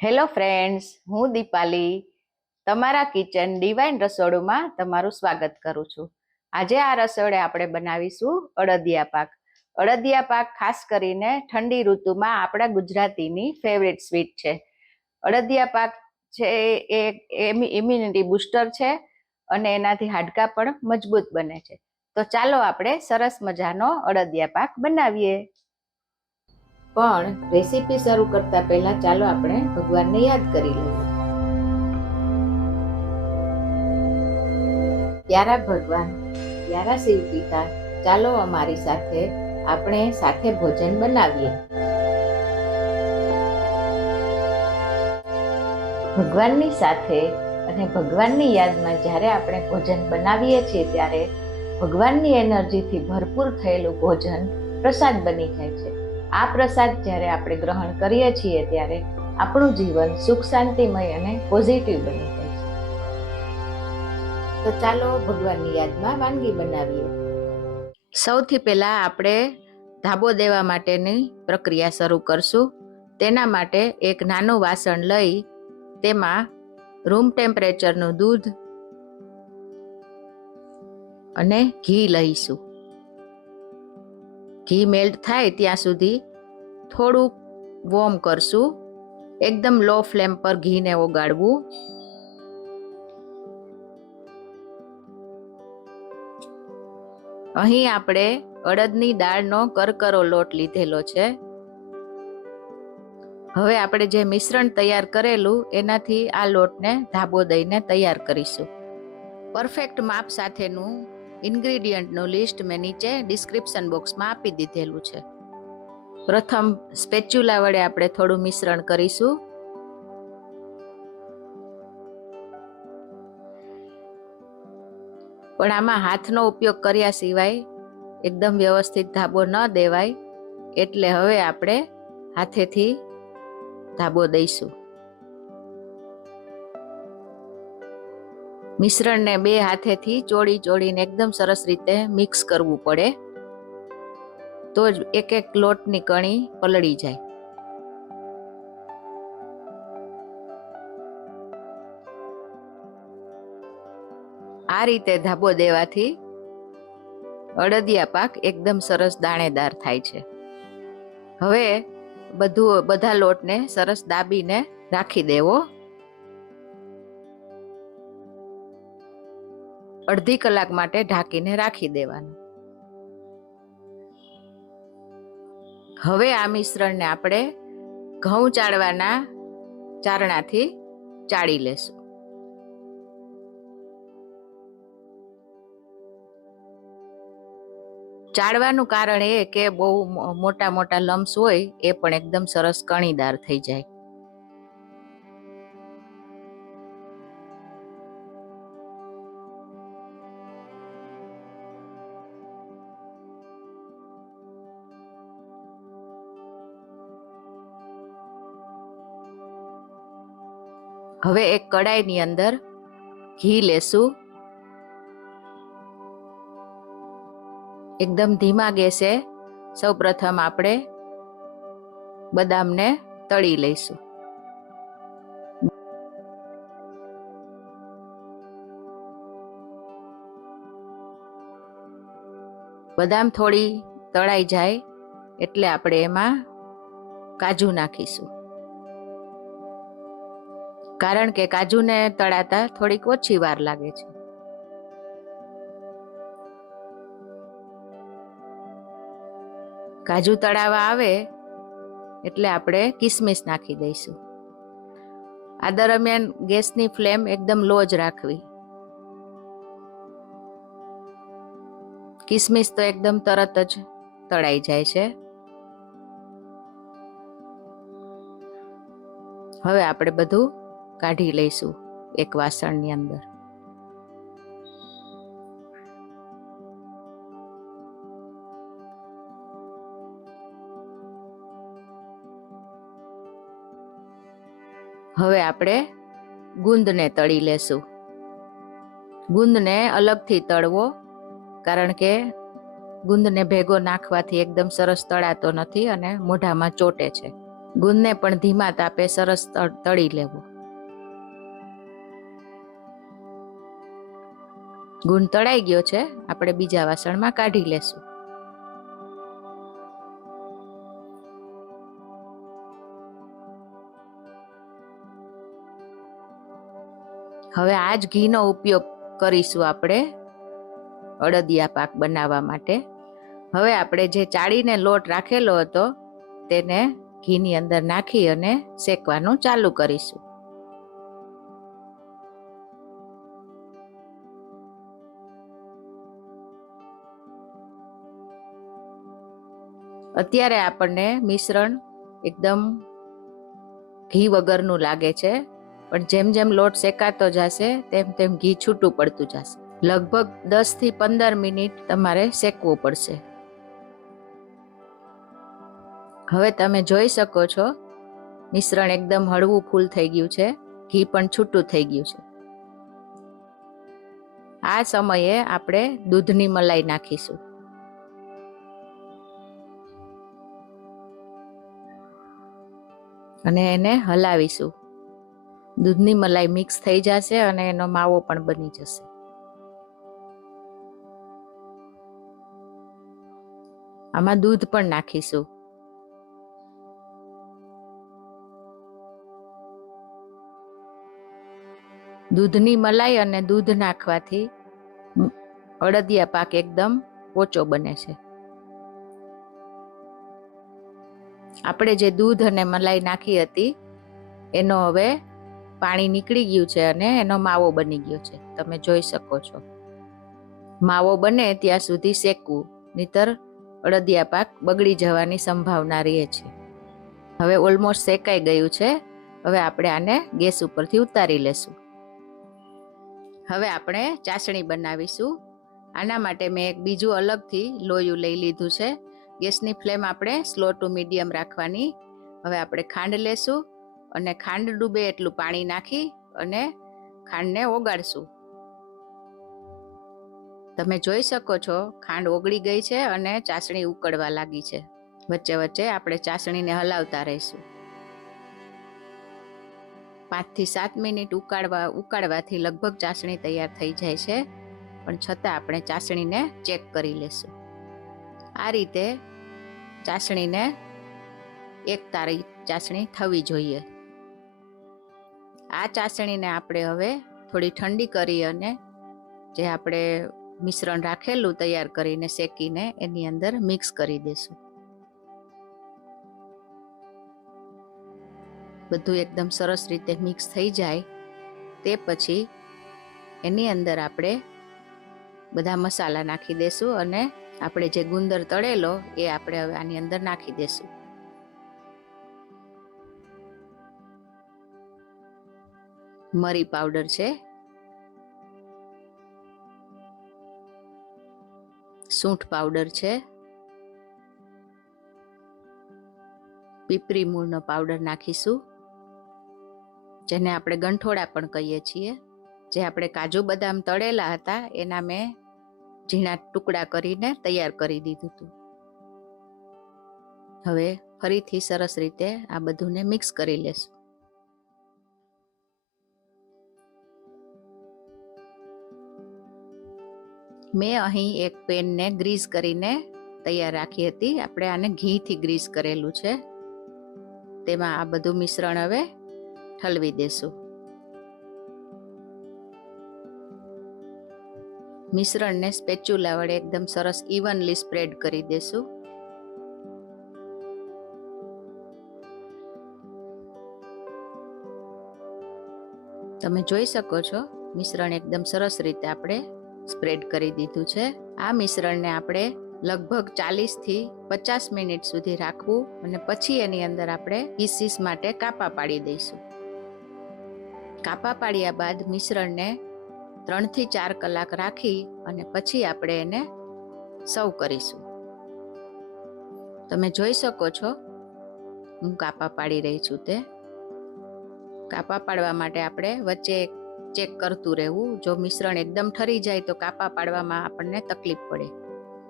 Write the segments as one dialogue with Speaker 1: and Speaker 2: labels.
Speaker 1: Hello friends હું દીપાલી. તમારા kitchen divine રસોડુમાં તમારું સ્વાગત કરું છું. આજે આ રસોડે આપણે બનાવીશું અડદિયા પાક. અડદિયા પાક ખાસ કરીને ઠંડી ઋતુમાં આપણા ગુજરાતીની ફેવરેટ સ્વીટ છે. અડદિયા પાક છે એ ઇમ્યુનિટી બૂસ્ટર છે અને એનાથી હાડકાં પણ મજબૂત બને છે. તો ચાલો આપણે સરસ મજાનો અડદિયા પાક બનાવીએ. પણ રેસીપી શરૂ કરતા પહેલા ચાલો આપણે ભગવાનને યાદ કરી લઈએ. પ્યારા ભગવાન, પ્યારા શિવ પિતા, ચાલો અમારી સાથે આપણે સાથે ભોજન બનાવીએ. ભગવાનની સાથે અને ભગવાનની યાદમાં જ્યારે આપણે ભોજન બનાવીએ છીએ ત્યારે ભગવાનની એનર્જીથી ભરપૂર થયેલું ભોજન પ્રસાદ બની જાય છે. આ પ્રસાદ જ્યારે આપણે ગ્રહણ કરીએ છીએ ત્યારે આપણું જીવન સુખ શાંતિમય અને પોઝિટિવ બની જાય છે. તો ચાલો ભગવાનની યાદમાં વાનગી બનાવીએ. સૌથી પહેલાં આપણે ધાબો દેવા માટેની પ્રક્રિયા શરૂ કરશું. તેના માટે એક નાનું વાસણ લઈ તેમાં રૂમ ટેમ્પરેચરનું દૂધ અને ઘી લઈશું. ઘી મેલ્ટ થાય ત્યાં સુધી થોડુંક વોર્મ કરશું. એકદમ લો ફ્લેમ પર ઘીને ઓગાળવું. અહીં આપણે અડદની દાળનો કરકરો લોટ લીધેલો છે. હવે આપણે જે મિશ્રણ તૈયાર કરેલું, એનાથી આ લોટને ધાબો દઈને તૈયાર કરીશું. પરફેક્ટ માપ સાથેનું ઇન્ગ્રીડિયન્ટનું લિસ્ટ મેં નીચે ડિસ્ક્રિપ્શન બોક્સમાં આપી દીધેલું છે. પ્રથમ, સ્પેચ્યુલા વડે આપણે થોડું મિશ્રણ કરીશું. પણ આમાં હાથનો ઉપયોગ કર્યા સિવાય એકદમ વ્યવસ્થિત ધાબો ન દેવાય, એટલે હવે આપણે હાથેથી ધાબો દઈશું. મિશ્રણને બે હાથેથી ચોળી ચોળીને એકદમ સરસ રીતે મિક્સ કરવું પડે. તો જ એક એક લોટની કણી પલળી જાય. આ રીતે ધાબો દેવાથી અડદિયા પાક એકદમ સરસ દાણેદાર થાય છે. હવે બધું, બધા લોટને સરસ દાબીને રાખી દેવો. અડધી કલાક માટે ઢાંકીને રાખી દેવાનું. હવે આ મિશ્રણને આપણે ઘઉં ચાળવાના ચારણાથી ચાળી લેશું. ચાળવાનું કારણ એ કે બહુ મોટા મોટા લમ્સ હોય એ પણ એકદમ સરસ કણીદાર થઈ જાય. હવે એક કડાઈની અંદર ઘી લેશું. એકદમ ધીમા ગેસે સૌ પ્રથમ આપણે બદામને તળી લઈશું. બદામ થોડી તળાઈ જાય એટલે આપણે એમાં કાજુ નાખીશું. કારણ કે કાજુને તળાતા થોડીક ઓછી વાર લાગે છે. કાજુ તળાવા આવે એટલે આપણે કિસમિસ નાખી દઈશું. આ દરમિયાન ગેસની ફ્લેમ એકદમ લો જ રાખવી. કિસમિસ તો એકદમ તરત જ તળાઈ જાય છે. હવે આપણે બધું કાઢી લઈશું એક વાસણની અંદર. હવે આપણે ગુંદને તળી લેશું. ગુંદને અલગથી તળવો, કારણ કે ગુંદને ભેગો નાખવાથી એકદમ સરસ તળાતો નથી અને મોઢામાં ચોટે છે. ગુંદને પણ ધીમા તાપે સરસ તળ- લેવું. ગુંદ તળાઈ ગયો છે, આપણે બીજા વાસણમાં કાઢી લેશું. હવે આ જ ઘીનો ઉપયોગ કરીશું આપણે, અડદિયા પાક બનાવવા માટે. હવે આપણે જે ચાળીને લોટ રાખેલો હતો, તેને ઘીની અંદર નાખી અને શેકવાનું ચાલુ કરીશું. અત્યારે આપણને મિશ્રણ એકદમ ઘી વગરનું લાગે છે, પણ જેમ જેમ લોટ શેકાતો જશે, તેમ તેમ ઘી છૂટું પડતું જશે. લગભગ દસથી પંદર મિનિટ તમારે શેકવું પડશે. હવે તમે જોઈ શકો છો, મિશ્રણ એકદમ હળવું ફૂલ થઈ ગયું છે, ઘી પણ છૂટું થઈ ગયું છે. આ સમયે આપણે દૂધની મલાઈ નાખીશું. અને એને હલાવીશું. દૂધની મલાઈ મિક્સ થઈ જશે અને એનો માવો પણ બની જશે. આમાં દૂધ પણ નાખીશું. દૂધની મલાઈ અને દૂધ નાખવાથી અડદિયા પાક એકદમ પોચો બને છે. આપણે જે દૂધ અને મલાઈ નાખી હતી, એનો હવે પાણી નીકળી ગયું છે અને એનો માવો બની ગયો છે. તમે જોઈ શકો છો. માવો બને ત્યાં સુધી શેકવું, નહીતર અડદિયા પાક બગડી જવાની સંભાવના રહે છે. હવે ઓલમોસ્ટ શેકાઈ ગયું છે. હવે આપણે આને ગેસ ઉપરથી ઉતારી લેશું. હવે આપણે ચાસણી બનાવીશું. આના માટે મેં એક બીજું અલગથી લોયું લઈ લીધું છે. ગેસની ફ્લેમ આપણે સ્લો ટુ મીડિયમ રાખવાની. હવે આપણે ખાંડ લેશું અને ખાંડ ડૂબે એટલું પાણી નાખી અને ખાંડને ઓગાળશું. તમે જોઈ શકો છો, ખાંડ ઓગળી ગઈ છે અને ચાસણી ઉકળવા લાગી છે. વચ્ચે વચ્ચે આપણે ચાસણીને હલાવતા રહીશું. પાંચથી સાત મિનિટ ઉકાળવા, ઉકાળવાથી લગભગ ચાસણી તૈયાર થઈ જાય છે, પણ છતાં આપણે ચાસણીને ચેક કરી લેશું. આ રીતે ચાસણીને, એક તારી ચાસણી થવી જોઈએ. આ ચાસણીને આપણે હવે થોડી ઠંડી કરી અને જે આપણે મિશ્રણ રાખેલું તૈયાર કરીને શેકીને એની અંદર મિક્સ કરી દેશું. બધું એકદમ સરસ રીતે મિક્સ થઈ જાય. તે પછી એની અંદર આપણે બધા મસાલા નાખી દેશું અને આપણે જે ગુંદર તળેલો, એ આપણે હવે આની અંદર નાખી દેશું. મરી પાવડર છે. સૂંઠ પાવડર છે. પીપરી મૂળનો પાવડર નાખીશું, જેને આપણે ગંઠોડા પણ કહીએ છીએ. જે આપણે કાજુ બદામ તળેલા હતા, એના મેં ઝીણા ટુકડા કરીને તૈયાર કરી દીધું હતું હવે ફરીથી સરસ રીતે આ બધુંને મિક્સ કરી લેશું. મેં અહીં એક પેનને ગ્રીસ કરીને તૈયાર રાખી હતી. આપણે આને ઘીથી ગ્રીસ કરેલું છે. તેમાં આ બધું મિશ્રણ હવે ઠલવી દેશું. મિશ્રણને સ્પેચ્યુલા વડે એકદમ સરસ ઇવનલી સ્પ્રેડ કરી દેશું. તમે જોઈ શકો છો, મિશ્રણ એકદમ સરસ રીતે આપણે સ્પ્રેડ કરી દીધું છે. આ મિશ્રણને આપણે લગભગ ચાલીસથી પચાસ મિનિટ સુધી રાખવું અને પછી એની અંદર આપણે પીસીસ માટે કાપા પાડી દઈશું. કાપા પાડ્યા બાદ મિશ્રણને ત્રણથી ચાર કલાક રાખી અને પછી આપણે એને સર્વ કરીશું. તમે જોઈ શકો છો, હું કાપા પાડી રહી છું તે. કાપા પાડવા માટે આપણે વચ્ચે ચેક કરતું રહેવું. જો મિશ્રણ એકદમ ઠરી જાય તો કાપા પાડવામાં આપણને તકલીફ પડે.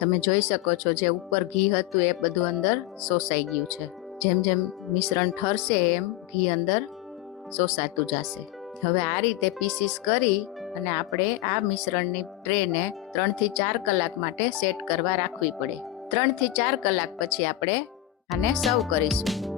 Speaker 1: તમે જોઈ શકો છો જે ઉપર ઘી હતું એ બધું અંદર શોષાઈ ગયું છે. જેમ જેમ મિશ્રણ ઠરશે એમ ઘી અંદર શોષાતું જશે. હવે આ રીતે પીસીસ કરી અને આપણે આ મિશ્રણની ટ્રેને ત્રણથી ચાર કલાક માટે સેટ કરવા રાખવી પડે. ત્રણથી ચાર કલાક પછી આપણે આને સર્વ કરીશું.